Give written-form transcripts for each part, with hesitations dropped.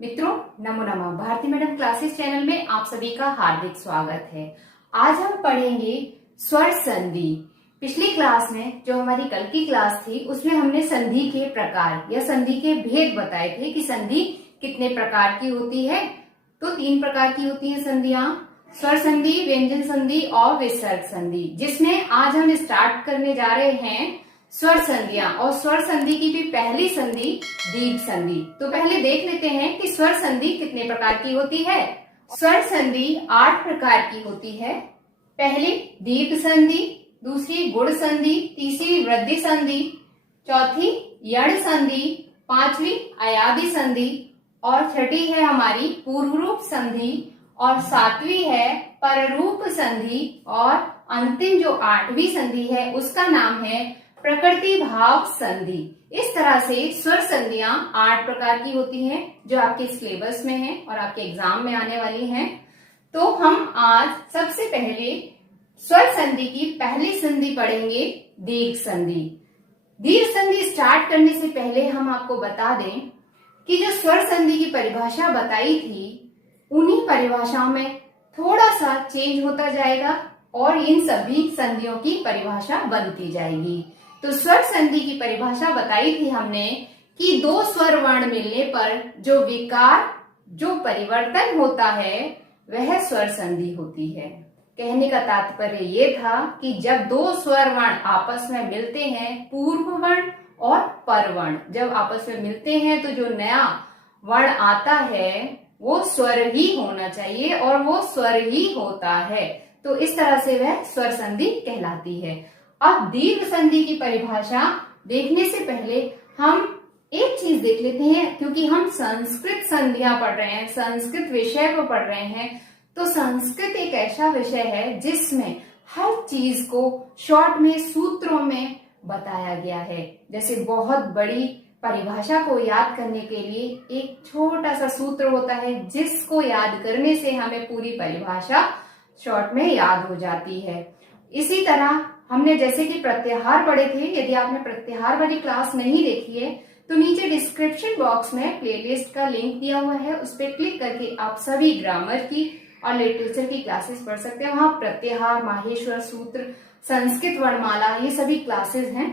मित्रों, नमो नमः। Bharti madam classes channel में आप सभी का हार्दिक स्वागत है। आज हम पढ़ेंगे स्वर संधि। पिछली क्लास में जो हमारी कल की क्लास थी उसमें हमने संधि के प्रकार या संधि के भेद बताए थे कि संधि कितने प्रकार की होती है। तो 3 प्रकार की होती है संधियां, स्वर संधि, व्यंजन संधि और विसर्ग संधि, जिसमें आज हम स्टार्ट करने जा रहे हैं स्वर संधियां। और स्वर संधि की भी पहली संधि दीर्घ संधि। तो पहले देख लेते हैं कि स्वर संधि कितने प्रकार की होती है। स्वर संधि 8 प्रकार की होती है। पहली दीर्घ संधि, दूसरी गुण संधि, तीसरी वृद्धि संधि, चौथी यण संधि, पांचवी अयादि संधि और छठी है हमारी पूर्वरूप संधि और सातवीं है पररूप संधि और अंतिम जो 8वीं संधि है उसका नाम है प्रकृति भाव संधि। इस तरह से स्वर संधियां 8 प्रकार की होती हैं जो आपके सिलेबस में है और आपके एग्जाम में आने वाली हैं। तो हम आज सबसे पहले स्वर संधि की पहली संधि पढ़ेंगे, दीर्घ संधि। दीर्घ संधि स्टार्ट करने से पहले हम आपको बता दें कि जो स्वर संधि की परिभाषा बताई थी उन्हीं परिभाषाओं में थोड़ा सा चेंज होता जाएगा और इन सभी संधियों की परिभाषा बनती जाएगी। तो स्वर संधि की परिभाषा बताई थी हमने कि 2 स्वर वर्ण मिलने पर जो विकार, जो परिवर्तन होता है वह स्वर संधि होती है। कहने का तात्पर्य ये था कि जब 2 स्वर वर्ण आपस में मिलते हैं, पूर्व वर्ण और पर वर्ण जब आपस में मिलते हैं तो जो नया वर्ण आता है वो स्वर ही होना चाहिए और वो स्वर ही होता है। तो इस तरह से वह स्वर संधि कहलाती है। अब दीर्घ संधि की परिभाषा देखने से पहले हम एक चीज देख लेते हैं, क्योंकि हम संस्कृत संधियां पढ़ रहे हैं, संस्कृत विषय को पढ़ रहे हैं। तो संस्कृत एक ऐसा विषय है जिसमें हर चीज को शॉर्ट में, सूत्रों में बताया गया है। जैसे बहुत बड़ी परिभाषा को याद करने के लिए एक छोटा सा सूत्र होता है जिसको याद करने से हमें पूरी परिभाषा शॉर्ट में याद हो जाती है। इसी तरह हमने जैसे कि प्रत्याहार पढ़े थे। यदि आपने प्रत्याहार वाली क्लास नहीं देखी है तो नीचे डिस्क्रिप्शन बॉक्स में प्लेलिस्ट का लिंक दिया हुआ है, उस पर क्लिक करके आप सभी ग्रामर की और लिटरेचर की क्लासेस पढ़ सकते हैं। वहां प्रत्याहार, माहेश्वर सूत्र, संस्कृत वर्णमाला, ये सभी क्लासेस हैं।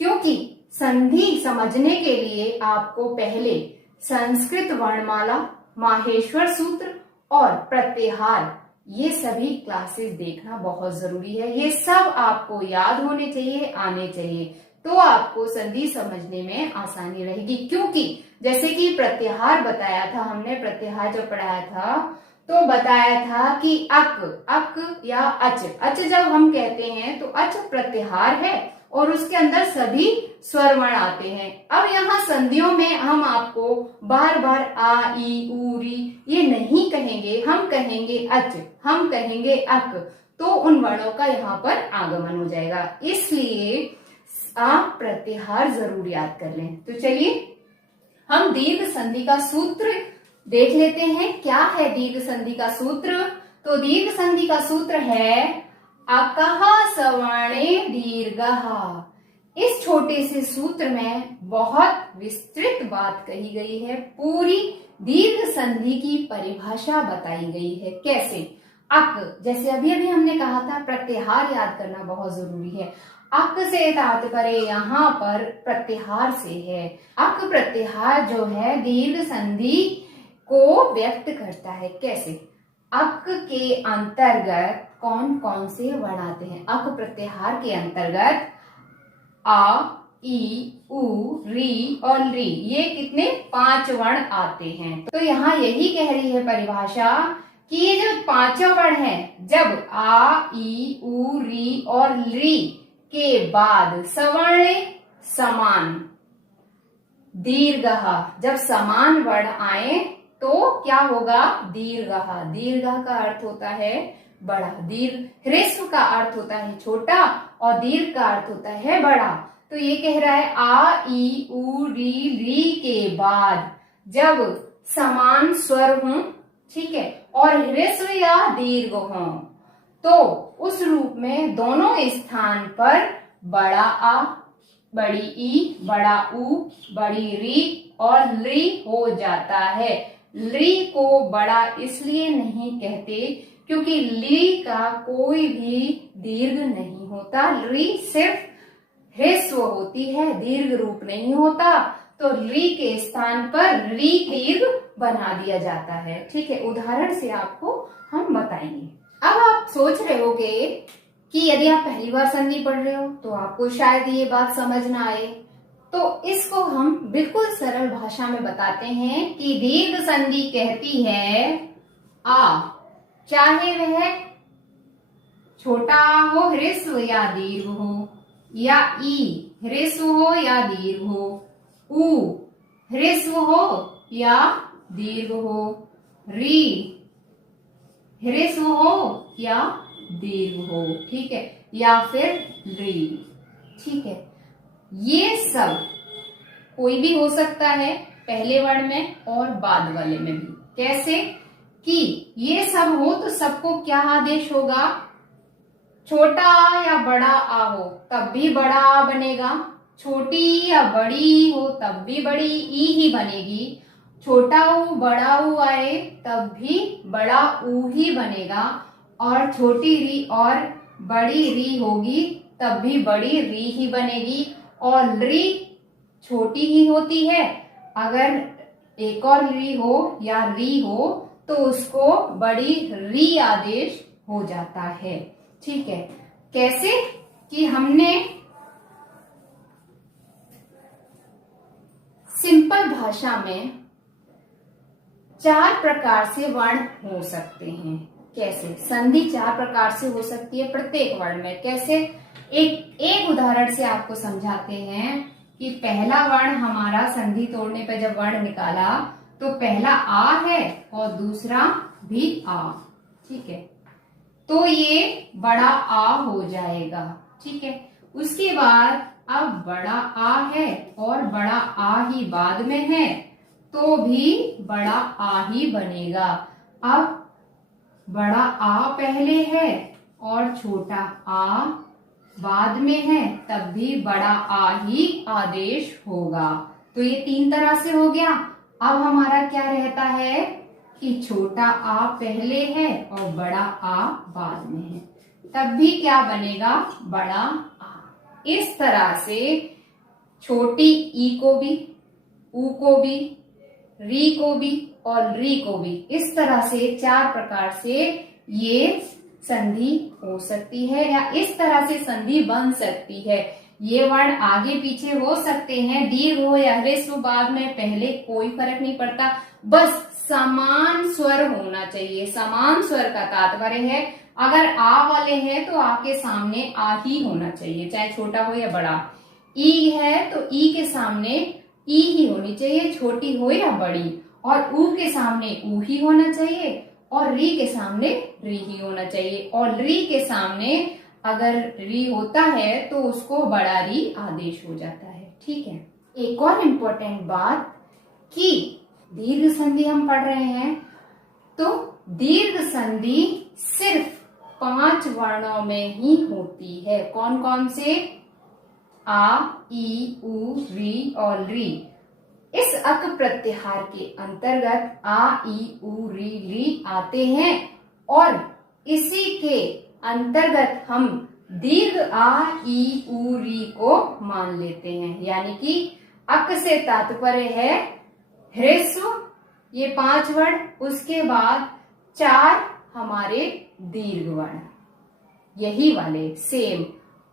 क्योंकि संधि समझने के लिए आपको पहले संस्कृत वर्णमाला, माहेश्वर सूत्र और प्रत्याहार, ये सभी क्लासेस देखना बहुत जरूरी है। ये सब आपको याद होने चाहिए, आने चाहिए, तो आपको संधि समझने में आसानी रहेगी। क्योंकि जैसे कि प्रत्याहार बताया था हमने, प्रत्याहार जब पढ़ाया था तो बताया था कि अक या अच जब हम कहते हैं तो अच प्रत्याहार है और उसके अंदर सभी स्वर वर्ण आते हैं। अब यहाँ संधियों में हम आपको बार बार आ, ई, उ, री ये नहीं कहेंगे, हम कहेंगे अच, हम कहेंगे अक, तो उन वर्णों का यहाँ पर आगमन हो जाएगा। इसलिए आप प्रत्याहार जरूर याद कर लें। तो चलिए हम दीर्घ संधि का सूत्र देख लेते हैं। क्या है दीर्घ संधि का सूत्र? तो दीर्घ संधि का सूत्र है अकः सवर्णे दीर्घः। इस छोटे से सूत्र में बहुत विस्तृत बात कही गई है। पूरी दीर्घ संधि की परिभाषा बताई गई है। कैसे? अक, जैसे अभी अभी हमने कहा था प्रत्याहार याद करना बहुत जरूरी है। अक से तात्पर्य यहाँ पर प्रत्याहार से है। अक प्रत्याहार जो है दीर्घ संधि को व्यक्त करता है। कैसे? अक के अंतर्गत कौन कौन से वर्ण आते हैं? अक प्रत्याहार के अंतर्गत आ, ई, उ, री और री, ये कितने? 5 वर्ण आते हैं। तो यहाँ यही कह रही है परिभाषा कि ये जो 5 वर्ण हैं, जब आ, ई, उ, री और री के बाद सवर्ण समान दीर्घः, जब समान वर्ण आए तो क्या होगा? दीर्घः। दीर्घः का अर्थ होता है बड़ा, दीर्घ ह्रस्व का अर्थ होता है छोटा और दीर्घ का अर्थ होता है बड़ा। तो ये कह रहा है आ, ई, उ, री के बाद जब समान स्वर हों, ठीक है, और ह्रस्व या दीर्घ हों, तो उस रूप में दोनों स्थान पर बड़ा आ, बड़ी ई, बड़ा उ, बड़ी री और ली हो जाता है। ली को बड़ा इसलिए नहीं कहते क्योंकि ली का कोई भी दीर्घ नहीं होता। ली सिर्फ ह्रस्व होती है, दीर्घ रूप नहीं होता, तो ली के स्थान पर री दीर्घ बना दिया जाता है। ठीक है, उदाहरण से आपको हम बताएंगे। अब आप सोच रहे होगे कि यदि आप पहली बार संधि पढ़ रहे हो तो आपको शायद ये बात समझ ना आए, तो इसको हम बिल्कुल सरल भाषा में बताते हैं कि दीर्घ संधि कहती है आ, चाहे वह छोटा हो ह्रस्व या दीर्घ हो, या ई ह्रस्व हो या दीर्घ हो, उ ह्रस्व हो या दीर्घ हो, री ह्रस्व हो या दीर्घ हो। ठीक है, या फिर री। ठीक है, ये सब कोई भी हो सकता है, पहले वर्ण में और बाद वाले में भी। कैसे कि ये सब हो तो सबको क्या आदेश होगा, छोटा या बड़ा आ हो तब भी बड़ा आ बनेगा, छोटी या बड़ी हो तब भी बड़ी ई ही बनेगी, छोटा ऊ बड़ा ऊ आए तब भी बड़ा ऊ ही बनेगा, और छोटी री और बड़ी री होगी तब भी बड़ी री ही बनेगी, और री छोटी ही होती है। अगर एक और री हो या री हो तो उसको बड़ी री आदेश हो जाता है। ठीक है, कैसे कि हमने सिंपल भाषा में 4 प्रकार से वर्ण हो सकते हैं। कैसे संधि 4 प्रकार से हो सकती है प्रत्येक वर्ण में। कैसे, एक उदाहरण से आपको समझाते हैं कि पहला वर्ण हमारा संधि तोड़ने पर जब वर्ण निकाला तो पहला आ है और दूसरा भी आ। ठीक है, तो ये बड़ा आ हो जाएगा। ठीक है, उसके बाद अब बड़ा आ है और बड़ा आ ही बाद में है तो भी बड़ा आ ही बनेगा। अब बड़ा आ पहले है और छोटा आ बाद में है तब भी बड़ा आ ही आदेश होगा। तो ये 3 तरह से हो गया। अब हमारा क्या रहता है कि छोटा आ पहले है और बड़ा आ बाद में है, तब भी क्या बनेगा, बड़ा आ। इस तरह से छोटी ई को भी, ऊ को भी, री को भी और री को भी, इस तरह से 4 प्रकार से ये संधि हो सकती है या इस तरह से संधि बन सकती है। ये वर्ण आगे पीछे हो सकते हैं, दीर्घ हो या ह्रस्व बाद में पहले, कोई फर्क नहीं पड़ता, बस समान स्वर होना चाहिए। समान स्वर का तात्पर्य है अगर आ वाले हैं तो आ के सामने आ ही होना चाहिए, चाहे छोटा हो या बड़ा। ई है तो ई के सामने ई ही होनी चाहिए, छोटी हो या बड़ी, और ऊ के सामने ऊ ही होना चाहिए और री के सामने री ही होना चाहिए, और री के सामने अगर री होता है तो उसको बड़ा री आदेश हो जाता है। ठीक है, एक और इम्पोर्टेंट बात कि दीर्घ संधि हम पढ़ रहे हैं तो दीर्घ संधि सिर्फ 5 वर्णों में ही होती है। कौन कौन से, आ, ई, उ, री और री। इस अक प्रत्याहार के अंतर्गत आ, ई, उ, री आते हैं और इसी के अंतर्गत हम दीर्घ आ, ई, उ, री को मान लेते हैं। यानी कि अक से तात्पर्य है ह्रस्व, ये 5 वर्ण, उसके बाद 4 हमारे दीर्घ वर्ण, यही वाले सेम,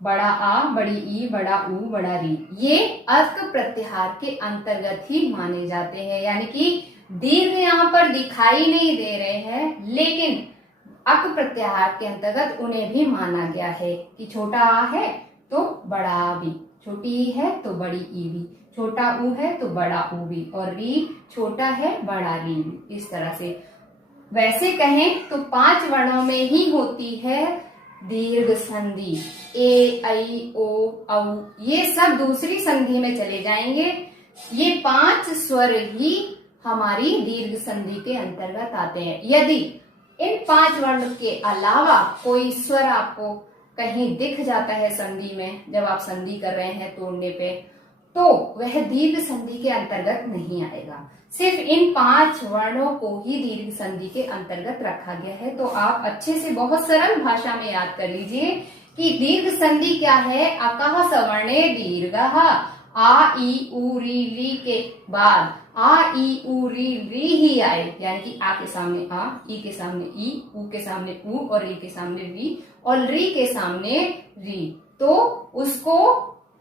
बड़ा आ, बड़ी ई, बड़ा ऊ, बड़ा री, ये अक प्रत्याहार के अंतर्गत ही माने जाते हैं। यानी कि दीर्घ यहाँ पर दिखाई नहीं दे रहे हैं लेकिन अक प्रत्याहार के अंतर्गत उन्हें भी माना गया है कि छोटा आ है तो बड़ा आ भी, छोटी ई है तो बड़ी ई भी, छोटा ऊ है तो बड़ा ऊ भी, और री छोटा है बड़ा री भी। इस तरह से वैसे कहें तो 5 वर्णों में ही होती है दीर्घ संधि। ए, ऐ, ओ, औ, ये सब दूसरी संधि में चले जाएंगे। ये 5 स्वर ही हमारी दीर्घ संधि के अंतर्गत आते हैं। यदि इन 5 वर्ण के अलावा कोई स्वर आपको कहीं दिख जाता है संधि में, जब आप संधि कर रहे हैं तोड़ने पे, तो वह दीर्घ संधि के अंतर्गत नहीं आएगा। सिर्फ इन 5 वर्णों को ही दीर्घ संधि के अंतर्गत रखा गया है। तो आप अच्छे से बहुत सरल भाषा में याद कर लीजिए कि दीर्घ संधि क्या है। अकः सवर्णे दीर्घः, आ ई उ री ली के बाद आ ई उ री ही आए, यानी कि आ के सामने आ, ई के सामने ई, उ के सामने उ और री के सामने री और री के सामने री, तो उसको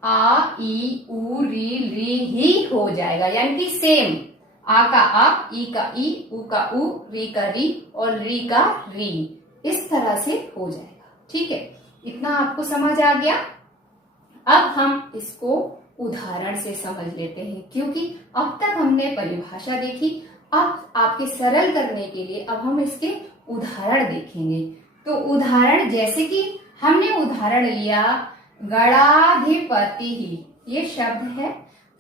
आ ई उ री ही हो जाएगा, यानी कि सेम। आ का आ, ई का ई, उ का उ, री का री और री का री, इस तरह से हो जाएगा। ठीक है, इतना आपको समझ आ गया। अब हम इसको उदाहरण से समझ लेते हैं, क्योंकि अब तक हमने परिभाषा देखी। अब आपके सरल करने के लिए अब हम इसके उदाहरण देखेंगे। तो उदाहरण जैसे कि हमने उदाहरण लिया गणाधिपति ही, ये शब्द है,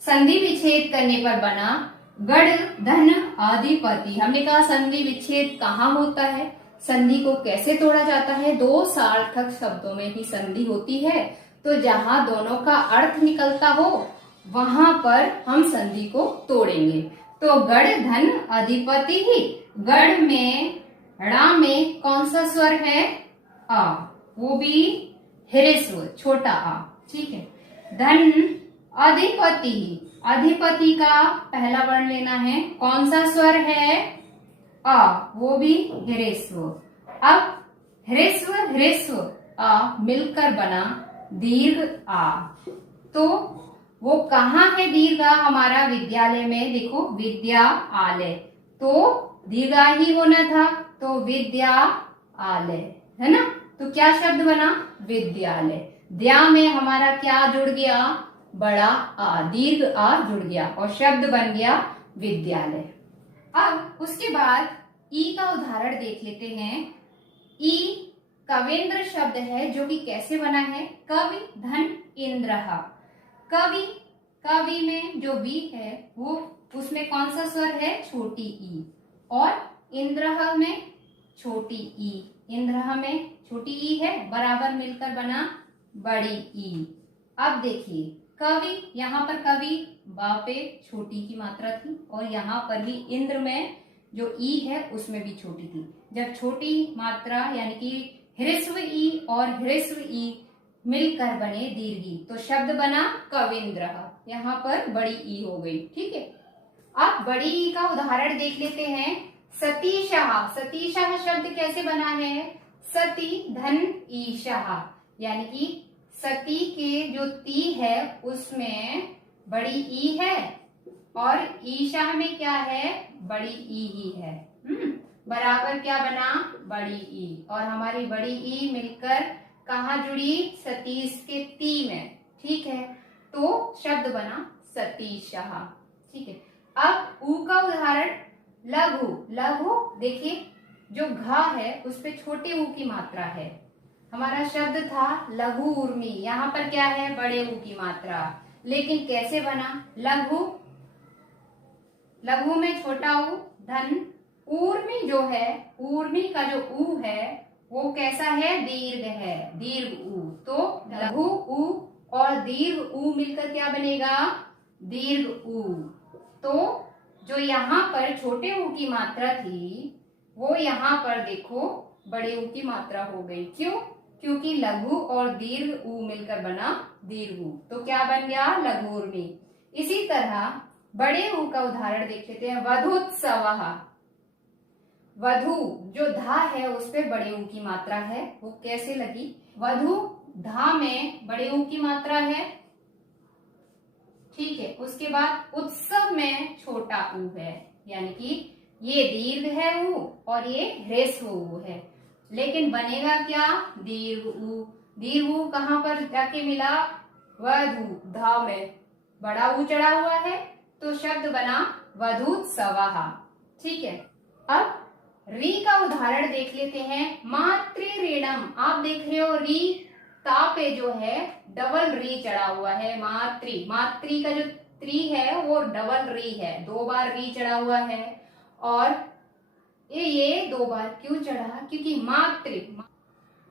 संधि विच्छेद करने पर बना गण धन अधिपति। हमने कहा संधि विच्छेद कहाँ होता है, संधि को कैसे तोड़ा जाता है। 2 सार्थक शब्दों में ही संधि होती है, तो जहां दोनों का अर्थ निकलता हो वहां पर हम संधि को तोड़ेंगे। तो गण धन अधिपति ही, गण में ड़ा में कौन सा स्वर है, आ, वो भी ह्रस्व छोटा आ। ठीक है, धन अधिपति ही, अधिपति का पहला वर्ण लेना है, कौन सा स्वर है, आ, वो भी ह्रस्व। अब ह्रस्व ह्रस्व आ मिलकर बना दीर्घ आ। तो वो कहाँ है दीर्घ आ हमारा, विद्यालय में। देखो विद्यालय, तो दीर्घ आ ही होना था, तो विद्यालय है ना। तो क्या शब्द बना, विद्यालय। द्या में हमारा क्या जुड़ गया, बड़ा आ, दीर्घ आ जुड़ गया और शब्द बन गया विद्यालय। अब उसके बाद ई का उदाहरण देख लेते हैं। ई कवेंद्र शब्द है जो कि कैसे बना है, कवि धन इंद्रः। कवि, कवि में जो वी है वो उसमें कौन सा स्वर है, छोटी ई, और इंद्रः में छोटी ई, इंद्रः में छोटी ई है, बराबर मिलकर बना बड़ी ई। अब देखिए कवि, यहाँ पर कवि बा पे छोटी की मात्रा थी और यहाँ पर भी इंद्र में जो ई है उसमें भी छोटी थी। जब छोटी मात्रा यानी कि ह्रस्व ई और ह्रस्व ई मिलकर बने दीर्घी, तो शब्द बना कविंद्र। यहाँ पर बड़ी ई हो गई। ठीक है, अब बड़ी ई का उदाहरण देख लेते हैं। सतीशाह, सतीशाह शब्द कैसे बना है, सती धन ईशाह, यानी कि सती के जो ती है उसमें बड़ी ई है और ईशाह में क्या है, बड़ी ई ही है। बराबर क्या बना, बड़ी ई, और हमारी बड़ी ई मिलकर कहाँ जुड़ी, सतीश के ती में। ठीक है, तो शब्द बना सतीशाह। ठीक है, अब ऊ का उदाहरण लघु। लघु देखिए जो घा है उस पे छोटे ऊ की मात्रा है, हमारा शब्द था लघु उर्मी, यहाँ पर क्या है, बड़े ऊ की मात्रा। लेकिन कैसे बना, लघु, लघु में छोटा ऊ धन, ऊर्मी जो है, ऊर्मी का जो ऊ है वो कैसा है, दीर्घ है, दीर्घ ऊ। तो लघु ऊ और दीर्घ ऊ मिलकर क्या बनेगा, दीर्घ ऊ। तो जो यहाँ पर छोटे ऊ की मात्रा थी वो यहाँ पर देखो बड़े ऊ की मात्रा हो गई। क्यों, क्योंकि लघु और दीर्घ ऊ मिलकर बना दीर्घ ऊ, तो क्या बन गया, लघुर्मी। इसी तरह बड़े ऊ का उदाहरण देख लेते हैं। वधूत्सवः, वधु जो धा है उस पे बड़े ऊ की मात्रा है, वो कैसे लगी, वधु धा में बड़े ऊ की मात्रा है। ठीक है, उसके बाद उत्सव में छोटा ऊ है, यानी कि ये दीर्घ है ऊ और ये ह्रस्व ऊ है, लेकिन बनेगा क्या, दीर्घ ऊ। दीर्घ ऊ कहाँ पर जाके मिला, वधु धा में बड़ा ऊ चढ़ा हुआ है, तो शब्द बना वधूत्सवः। ठीक है, अब री का उदाहरण देख लेते हैं। मातृऋणम, आप देख रहे हो री ता पे जो है डबल री चढ़ा हुआ है, मातृ, मातृ का जो त्री है वो डबल री है, 2 बार री चढ़ा हुआ है। और ये 2 बार क्यों चढ़ा, क्योंकि मातृ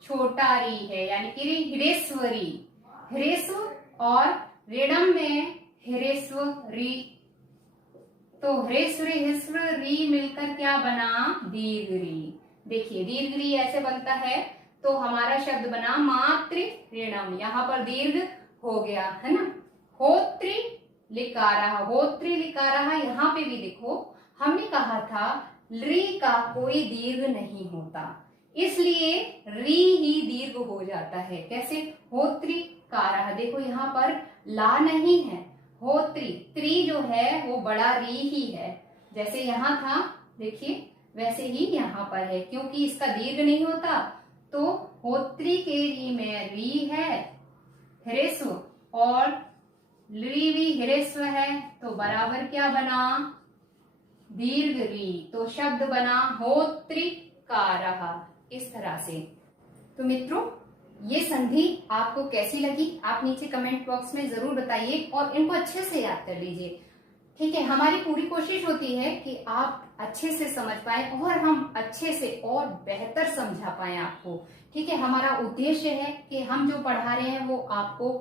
छोटा री है, यानी कि ह्रस्व री, ह्रस्व और ऋणम में ह्रस्व री। तो ह्रस्व ह्रस्व री मिलकर क्या बना? दीर्घ री। देखिए दीर्घ री ऐसे बनता है, तो हमारा शब्द बना मातृ ऋणम। यहाँ पर दीर्घ हो गया है ना। होत्री लिकारः, होत्री लिकारः, यहाँ पे भी देखो हमने कहा था री का कोई दीर्घ नहीं होता, इसलिए री ही दीर्घ हो जाता है। कैसे? होत्री कारः, देखो यहाँ पर ला नहीं है, होत्री, त्री जो है वो बड़ा री ही है। जैसे यहाँ था देखिए वैसे ही यहाँ पर है, क्योंकि इसका दीर्घ नहीं होता। तो होत्री के री में री है ह्रस्व, और ली भी ह्रस्व है, तो बराबर क्या बना? दीर्घ री। तो शब्द बना होत्रिकारः। इस तरह से। तो मित्रों ये संधि आपको कैसी लगी आप नीचे कमेंट बॉक्स में जरूर बताइए, और इनको अच्छे से याद कर लीजिए। ठीक है, हमारी पूरी कोशिश होती है कि आप अच्छे से समझ पाए और हम अच्छे से और बेहतर समझा पाए आपको। ठीक है, हमारा उद्देश्य है कि हम जो पढ़ा रहे हैं वो आपको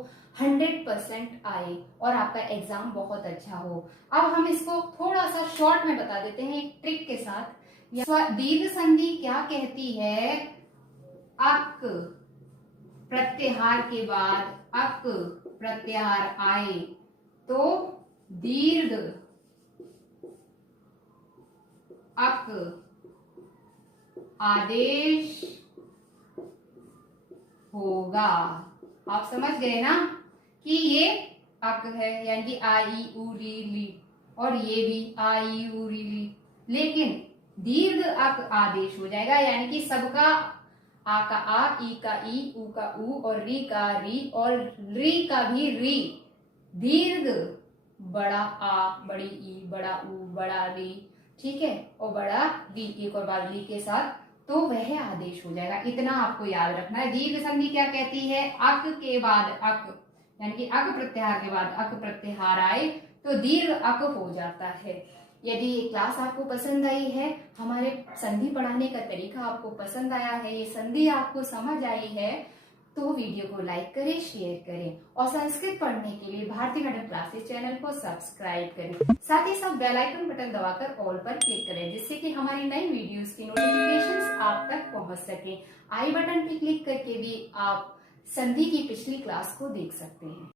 100% आए और आपका एग्जाम बहुत अच्छा हो। अब हम इसको थोड़ा सा शॉर्ट में बता देते हैं एक ट्रिक के साथ। दीर्घ संधि क्या कहती है? अक प्रत्याहार के बाद अक प्रत्याहार आए तो दीर्घ अक आदेश होगा। आप समझ गए ना कि ये अक है, यानी कि आ ई उ री ली, और ये भी आ ई उ री ली, लेकिन दीर्घ अक आदेश हो जाएगा, यानी कि सबका आ का आ, ई का ई, उ का उ, और री का री, और री का भी री। दीर्घ बड़ा आ, बड़ी ई, बड़ा उ, बड़ा री, ठीक है, और बड़ा ली, एक और बार ली के साथ, तो वह आदेश हो जाएगा। इतना आपको याद रखना है। दीर्घ संधि क्या कहती है? अक के बाद अक, यानी कि अक प्रत्याहार के बाद अक प्रत्याहार आए तो दीर्घ अक हो जाता है। यदि ये क्लास आपको पसंद आई है, हमारे संधि पढ़ाने का तरीका आपको पसंद आया है, ये संधि आपको समझ आई है, तो वीडियो को लाइक करें, शेयर करें, और संस्कृत पढ़ने के लिए भारती मैडम क्लासेस चैनल को सब्सक्राइब करें। साथ ही साथ बेल आइकन बटन दबाकर ऑल पर क्लिक करें, जिससे कि हमारी नई वीडियोस की नोटिफिकेशंस आप तक पहुंच सके। आई बटन पर क्लिक करके भी आप संधि की पिछली क्लास को देख सकते हैं।